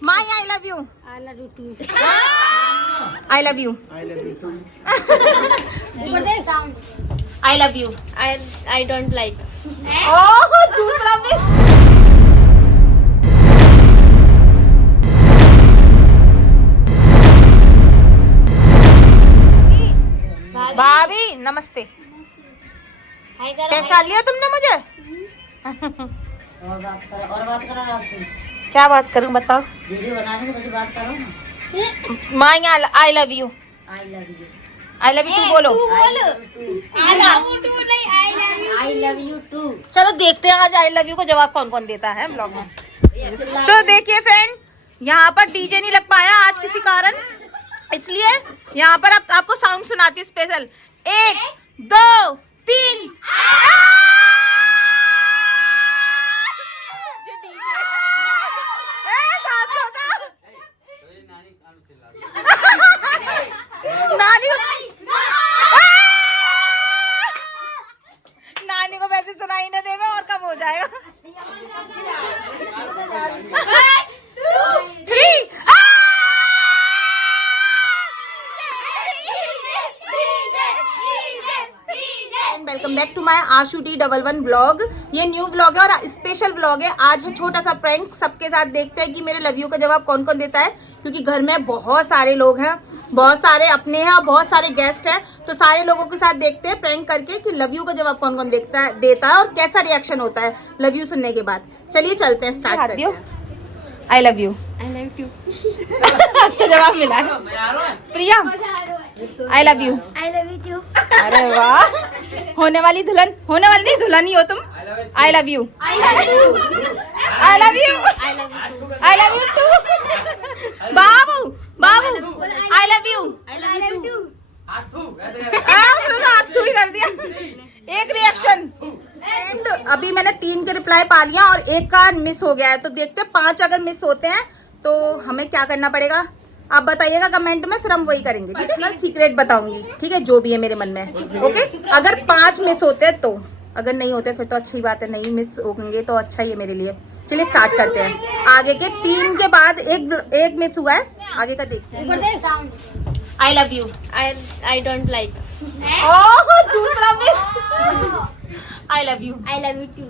My I love you. I love you too. I love you. I love you. I don't like. Oh दूसरा miss. भाभी नमस्ते। हाय करो। पहचान लिया तुमने मुझे? और बात करो ना तुम। क्या बात करूं बताओ? वीडियो बनाने से कुछ बात करो ना। My I love you. I love you. I love you too बोलो। I love you too. चलो देखते हैं आज आई लव यू को जवाब कौन कौन देता है ब्लॉग में। तो देखिए फ्रेंड, यहाँ पर डीजे नहीं लग पाया आज किसी कारण, इसलिए यहाँ पर अब आपको साउंड सुनाती है स्पेशल। 1 2 3। नानी को वैसे सुनाई ना दे और कम हो जाएगा। 3। Welcome back to my Ashu D11 vlog. ये न्यू व्लॉग है और स्पेशल व्लॉग है। आज है छोटा सा प्रैंक। सबके साथ देखते हैं कि मेरे लव यू का जवाब कौन कौन देता है, क्योंकि घर में बहुत सारे लोग हैं, बहुत सारे अपने हैं और बहुत सारे गेस्ट हैं। तो सारे लोगों के साथ देखते हैं प्रैंक करके कि लव यू का जवाब कौन कौन देता है और कैसा रिएक्शन होता है लव यू सुनने के बाद। चलिए चलते हैं, स्टार्ट करते हैं। I love you. I love you. अच्छा जवाब मिला है। Priya I love you. I love you too. अरे वाह, होने वाली दुल्हन, होने वाली नहीं दुल्हन ही हो तुम। I love you. I love you. I love you. I love you. I love you too. बाबू बाबू I love you. I love you too. हाथ ही कर दिया। एक रिएक्शन। एंड अभी मैंने 3 के रिप्लाई पा लिया और एक का मिस हो गया है। तो देखते हैं 5 अगर मिस होते हैं तो हमें क्या करना पड़ेगा, आप बताइएगा कमेंट में, फिर हम वही करेंगे। ठीक है, मैं सीक्रेट बताऊंगी, ठीक है, जो भी है मेरे मन में। ओके, अगर 5 मिस होते हैं तो, अगर नहीं होते फिर तो अच्छी बात है, नहीं मिस होंगे तो अच्छा ही है मेरे लिए। चलिए स्टार्ट करते हैं। आगे के 3 के बाद एक मिस हुआ है, आगे का देखते हैं। I love you. I don't like. Oh दूसरा miss. I love you. I love you too.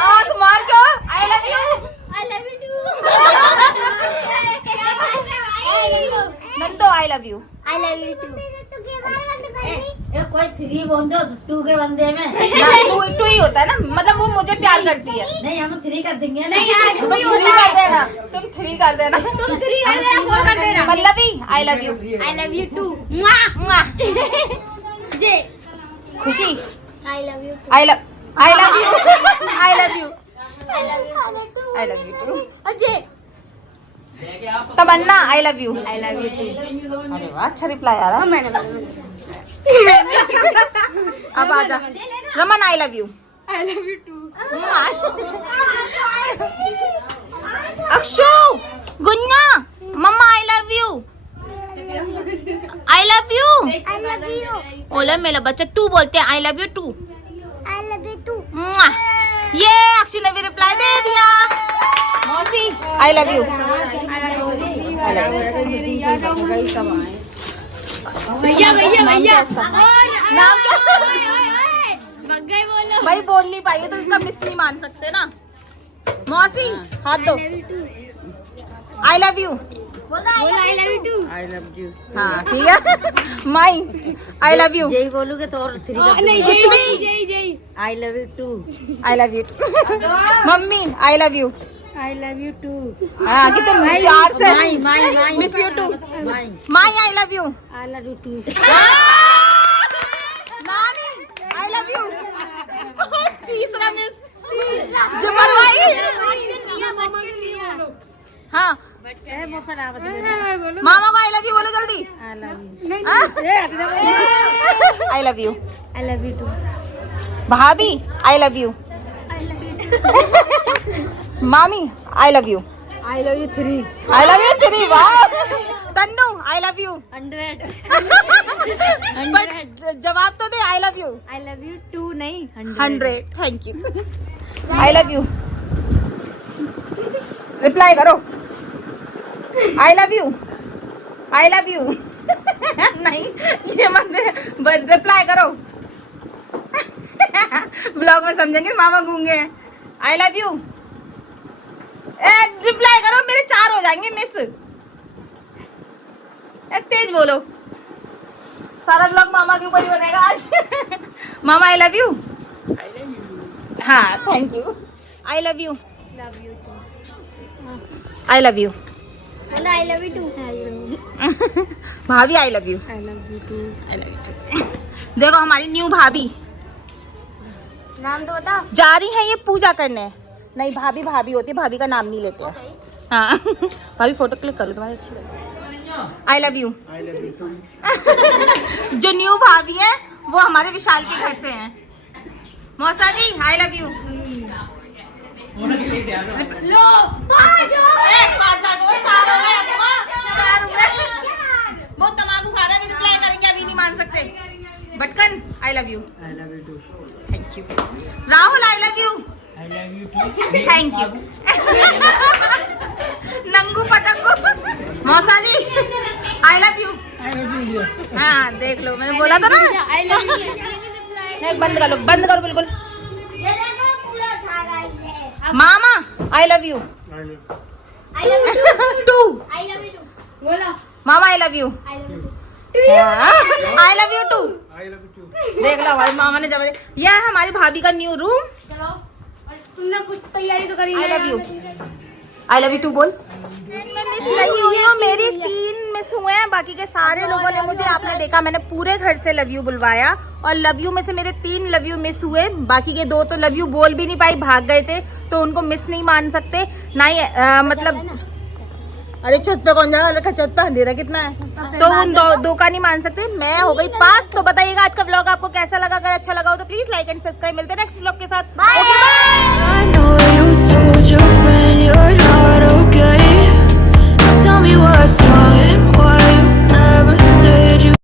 आँख मार के I love you. I love you too. Nando I love you. I love you too. कोई 3 बोल दो 2 के बंदे में। टू ही होता है ना, मतलब वो मुझे प्यार करती है। नहीं हम 3 कर देंगे। तुम 3 कर देना, तुम 3 कर देना। तुम 3 कर देना, 4 कर देना। Pallavi I love you. I love you too. जे खुशी I love you. I love you. I love you. I love you. I love you too. Ajay Tamanna I love you. I love you too. अरे वाह, अच्छा रिप्लाई आ रहा। मैंने अब आजा। Raman I love you. I love you too. Akshu गुन्ना मम्मा I love you. I love you. I love you. ओला मेरा बच्चा 2 बोलते हैं। I love you too. I love you too. ये अक्षु ने भी रिप्लाई दे दिया। मौसी आई लव यू। भैया भैया भैया नाम क्या? बग्गे बोलो। भाई बोल नहीं पाई तो इसका मिस नहीं मान सकते ना। मौसी हाथ दो। I love you. I love you too. I love you. हाँ ठीक है। My I love you. जय बोलोगे तो और 3 कर नहीं, कुछ भी। I love you too. I love you. Mummy I love you. I love you too. हाँ कितने प्यार से। My miss you too. My I love you. I love you too. नानी आई लव यू। तीसरा मिस जो मरवाई। हाँ मामा को आई लव यू बोलो जल्दी। I love you. I love you too. भाभी आई लव यू। मामी I love you. I love you 3। I love you 3। वाह Tannu I love you. 100। But जवाब तो दे I love you. I love you 2 नहीं 100। Thank you. I love you reply करो। I love you, I love you. नहीं ये मत reply करो। ब्लॉग में समझेंगे मामा गूंगे हैं। आई लव यू रिप्लाई करो, मेरे 4 हो जाएंगे मिस। तेज बोलो, सारा ब्लॉग मामा के ऊपर ही बनेगा आज। मामा आई लव यू। हाँ thank you. I love you, Love you too. I love you. And I love you too. I love you. भाभी I love you. I love you too. I love you too. देखो हमारी new भाभी नाम तो बता। जा रही है ये पूजा करने। नहीं भाभी भाभी होती है, भाभी का नाम नहीं लेते हैं। हाँ भाभी फोटो क्लिक करो, तुम्हारी अच्छी लगी। I love you. जो न्यू भाभी है वो हमारे विशाल के घर से हैं। मौसा जी आई लव यू। लो 5 4 हो गए। बहुत तमाकू खा रहा है, रिप्लाई करेंगे अभी नहीं मान सकते। बटकन I love you. Thank you. Rahul I love you. Thank you. नंगू पतंगू। मौसा जी आई लव यू। हाँ देख लो, मैंने बोला था ना। I love you. नहीं बंद कर लो, बंद करो बिल्कुल। मामा I love you. I love you too. Too I love you too. बोला। मामा I love you. I love you too. I love you too. देख लो हमारे मामा ने जबरदस्त। यह है हमारी भाभी का न्यू रूम। चलो। और तुमने कुछ तैयारी तो करी आई नहीं। Love you. I love you too बोल। मैं मिस नहीं हुई हूँ, मेरी 3 मिस हुए हैं, बाकी के सारे लोगों ने मुझे, आपने देखा मैंने पूरे घर से लव यू बुलवाया और लव यू में से मेरे 3 लव यू मिस हुए। बाकी के 2 तो लव यू बोल भी नहीं पाई, भाग गए थे, तो उनको मिस नहीं मान सकते ना ही मतलब। अरे छत पे कौन जाएगा, छत पे अंधेरा कितना है, तो उन 2 का नहीं मान सकते। मैं हो गई पास। तो बताइएगा आज का व्लॉग आपको कैसा लगा, अगर अच्छा लगा हो तो प्लीज लाइक एंड सब्सक्राइब। मिलते हैं नेक्स्ट व्लॉग के साथ। बाय।